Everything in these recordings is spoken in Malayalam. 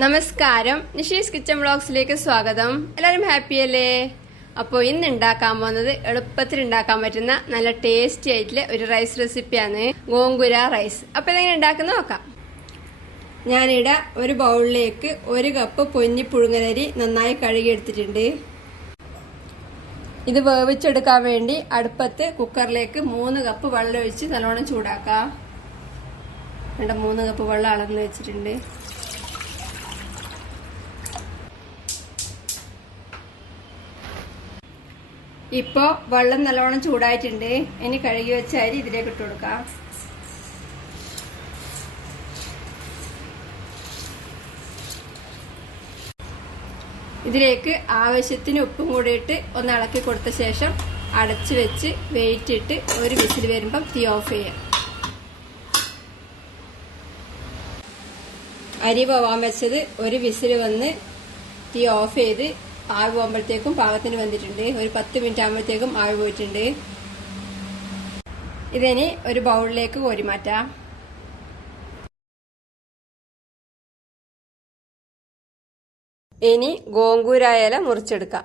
നമസ്കാരം, നിഷീസ് കിച്ചൺ വ്ളോഗ്സിലേക്ക് സ്വാഗതം. എല്ലാവരും ഹാപ്പി അല്ലേ? അപ്പോൾ ഇന്ന് ഉണ്ടാക്കാൻ പോകുന്നത് എളുപ്പത്തിൽ ഉണ്ടാക്കാൻ പറ്റുന്ന നല്ല ടേസ്റ്റി ആയിട്ടുള്ള ഒരു റൈസ് റെസിപ്പിയാണ്, ഗോങ്കുര റൈസ്. അപ്പോൾ ഇതെങ്ങനെ ഉണ്ടാക്കുന്ന നോക്കാം. ഞാനിവിടെ ഒരു ബൗളിലേക്ക് 1 കപ്പ് പൊന്നി പുഴുങ്ങലരി നന്നായി കഴുകിയെടുത്തിട്ടുണ്ട്. ഇത് വേവിച്ചെടുക്കാൻ വേണ്ടി അടുപ്പത്ത് കുക്കറിലേക്ക് 3 കപ്പ് വെള്ളം ഒഴിച്ച് നല്ലോണം ചൂടാക്കാം. 3 കപ്പ് വെള്ളം അളന്ന് വെച്ചിട്ടുണ്ട്. ഇപ്പോ വെള്ളം നല്ലോണം ചൂടായിട്ടുണ്ട്. ഇനി കഴുകി വെച്ച അരി ഇതിലേക്ക് ഇട്ട് കൊടുക്കാം. ഇതിലേക്ക് ആവശ്യത്തിന് ഉപ്പും കൂടി ഇട്ട് ഒന്ന് ഇളക്കി കൊടുത്ത ശേഷം അടച്ചു വെച്ച് വെയിറ്റ് ഇട്ട് ഒരു വിസിൽ വരുമ്പം തീ ഓഫ് ചെയ്യാം. അരി പോവാൻ വെച്ചത് ഒരു വിസിൽ വന്ന് തീ ഓഫ് ചെയ്ത് ആവി പോകുമ്പോഴത്തേക്കും പാകത്തിന് വന്നിട്ടുണ്ട്. ഒരു 10 മിനിറ്റ് ആകുമ്പോഴത്തേക്കും ആവി പോയിട്ടുണ്ട്. ഇതിനി ഒരു ബൗളിലേക്ക് കോരി മാറ്റാം. ഇനി ഗോങ്കുര ഇല മുറിച്ചെടുക്കാം.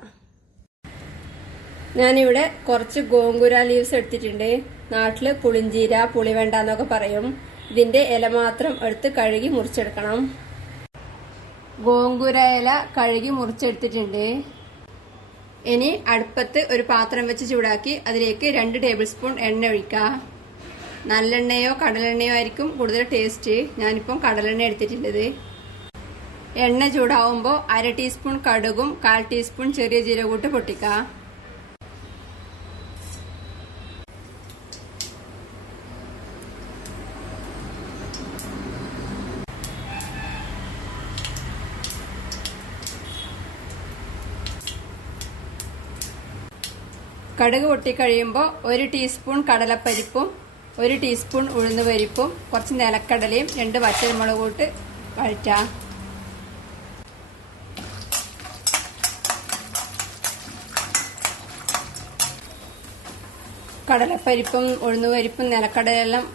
ഞാനിവിടെ കുറച്ച് ഗോങ്കുര ലീവ്സ് എടുത്തിട്ടുണ്ട്. നാട്ടില് പുളിഞ്ചീര, പുളിവെണ്ട എന്നൊക്കെ പറയും. ഇതിന്റെ ഇല മാത്രം എടുത്ത് കഴുകി മുറിച്ചെടുക്കണം. ഗോങ്കുര ഇല കഴുകി മുറിച്ചെടുത്തിട്ടുണ്ട്. ഇനി അടുപ്പത്ത് ഒരു പാത്രം വെച്ച് ചൂടാക്കി അതിലേക്ക് 2 ടേബിൾ സ്പൂൺ എണ്ണ ഒഴിക്കാം. നല്ലെണ്ണയോ കടലെണ്ണയോ ആയിരിക്കും കൂടുതൽ ടേസ്റ്റ്. ഞാനിപ്പം കടലെണ്ണ എടുത്തിട്ടുള്ളത്. എണ്ണ ചൂടാവുമ്പോൾ 1/2 ടീസ്പൂൺ കടുകും 1/4 ടീസ്പൂൺ ചെറിയ ജീരകം കൂട്ട് പൊട്ടിക്കാം. കടുക് പൊട്ടിക്കഴിയുമ്പോൾ 1 ടീസ്പൂൺ കടലപ്പരിപ്പും 1 ടീസ്പൂൺ ഉഴുന്നുപരിപ്പും കുറച്ച് നിലക്കടലയും 2 പച്ചമുളക് കൂട്ട് വഴറ്റാം. കടലപ്പരിപ്പും ഉഴുന്നുപരിപ്പും നിലക്കടലെല്ലാം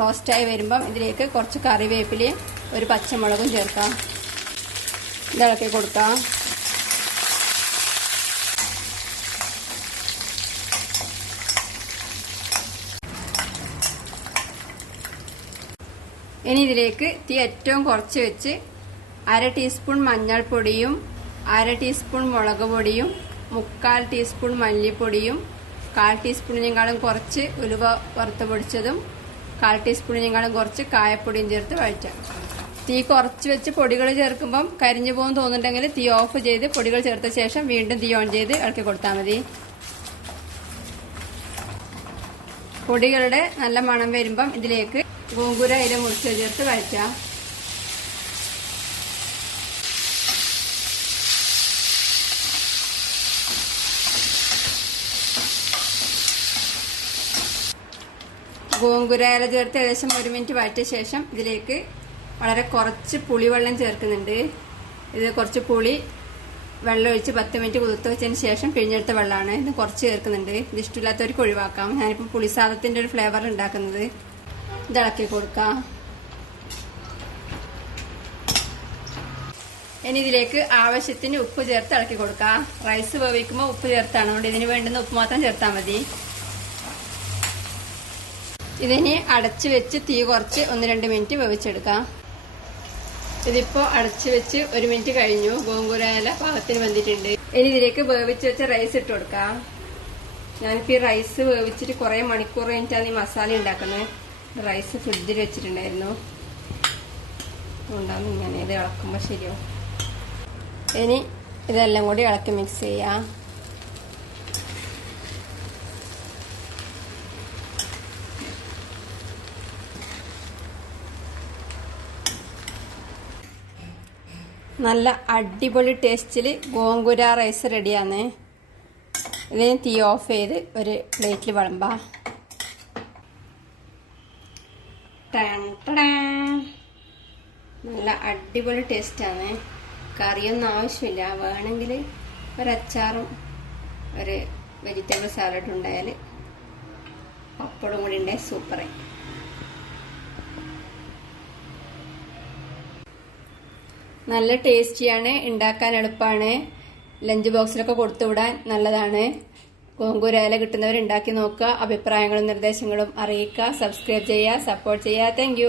റോസ്റ്റായി വരുമ്പം ഇതിലേക്ക് കുറച്ച് കറിവേപ്പിലയും 1 പച്ചമുളകും ചേർക്കാം. ഇളക്കി കൊടുക്കാം. ഇനി ഇതിലേക്ക് തീ ഏറ്റവും കുറച്ച് വെച്ച് 1/2 ടീസ്പൂൺ മഞ്ഞൾപ്പൊടിയും 1/2 ടീസ്പൂൺ മുളക് പൊടിയും 3/4 ടീസ്പൂൺ മല്ലിപ്പൊടിയും 1/4 ടീസ്പൂണിനേക്കാളും കുറച്ച് ഉലുവ വറുത്ത് പൊടിച്ചതും 1/4 ടീസ്പൂണിനേക്കാളും കുറച്ച് കായപ്പൊടിയും ചേർത്ത് വഴറ്റാം. തീ കുറച്ച് വെച്ച് പൊടികൾ ചേർക്കുമ്പം കരിഞ്ഞു പോകും തോന്നുന്നുണ്ടെങ്കിൽ തീ ഓഫ് ചെയ്ത് പൊടികൾ ചേർത്ത ശേഷം വീണ്ടും തീ ഓൺ ചെയ്ത് ഇളക്കി കൊടുത്താൽ മതി. പൊടികളുടെ നല്ല മണം വരുമ്പം ഇതിലേക്ക് ഗോങ്കുര ഇല മുറിച്ച് ചേർത്ത് വഴറ്റാം. ഗോങ്കുര ഇല ചേർത്ത് ഏകദേശം 1 മിനിറ്റ് വഴറ്റിയ ശേഷം ഇതിലേക്ക് വളരെ കുറച്ച് പുളിവെള്ളം ചേർക്കുന്നുണ്ട്. ഇത് കുറച്ച് പുളി വെള്ളം ഒഴിച്ച് 10 മിനിറ്റ് കുതിർത്ത് വെച്ചതിന് ശേഷം പിഴിഞ്ഞെടുത്ത വെള്ളമാണ്. ഇത് കുറച്ച് ചേർക്കുന്നുണ്ട്. ഇത് ഇഷ്ടമില്ലാത്തവർക്ക് ഒഴിവാക്കാം. ഞാനിപ്പോൾ പുളിസാദത്തിന്റെ ഒരു ഫ്ലേവർ ഉണ്ടാക്കുന്നത്. ഇത് ഇളക്കി കൊടുക്കാം. ഇനി ഇതിലേക്ക് ആവശ്യത്തിന് ഉപ്പ് ചേർത്ത് ഇളക്കി കൊടുക്കാം. റൈസ് വേവിക്കുമ്പോൾ ഉപ്പ് ചേർത്താണ്. അതുകൊണ്ട് ഇതിന് വേണ്ടുന്ന ഉപ്പ് മാത്രം ചേർത്താൽ മതി. ഇതിന് അടച്ചു വെച്ച് തീ കുറച്ച് 1-2 മിനിറ്റ് വേവിച്ചെടുക്കാം. ഇതിപ്പോ അടച്ചു വെച്ച് 1 മിനിറ്റ് കഴിഞ്ഞു. ഗോങ്കുര ഇല പാകത്തിന് വന്നിട്ടുണ്ട്. ഇനി ഇതിലേക്ക് വേവിച്ച് വെച്ച റൈസ് ഇട്ട് കൊടുക്കാം. ഞാനിപ്പോ ഈ റൈസ് വേവിച്ചിട്ട് കുറെ മണിക്കൂർ കഴിഞ്ഞിട്ടാണ് ഈ മസാല ഉണ്ടാക്കുന്നത്. റൈസ് ഫ്രിഡ്ജിൽ വെച്ചിട്ടുണ്ടായിരുന്നു. അതുകൊണ്ടാണ് ഇങ്ങനെ ഇത് ഇളക്കുമ്പോൾ ശരിയോ. ഇനി ഇതെല്ലാം കൂടി ഇളക്കി മിക്സ് ചെയ്യാം. നല്ല അടിപൊളി ടേസ്റ്റില് ഗോങ്കുര റൈസ് റെഡിയാണ്. ഇതിന് തീ ഓഫ് ചെയ്ത് ഒരു പ്ലേറ്റിൽ വിളമ്പാം. നല്ല അടിപൊളി ടേസ്റ്റാണ്. കറിയൊന്നും ആവശ്യമില്ല. വേണമെങ്കിൽ ഒരു അച്ചാറും ഒരു വെജിറ്റബിൾ സാലഡ് ഉണ്ടായാൽ പപ്പടം കൂടി ഉണ്ടായാൽ സൂപ്പറായി. നല്ല ടേസ്റ്റിയാണ്, ഉണ്ടാക്കാൻ എളുപ്പമാണ്, ലഞ്ച് ബോക്സിലൊക്കെ കൊടുത്തുവിടാൻ നല്ലതാണ്. ഗോങ്കൂര ഇല കിട്ടുന്നവർ ഉണ്ടാക്കി നോക്കുക. അഭിപ്രായങ്ങളും നിർദ്ദേശങ്ങളും അറിയിക്കുക. സബ്സ്ക്രൈബ് ചെയ്യുക, സപ്പോർട്ട് ചെയ്യുക. താങ്ക്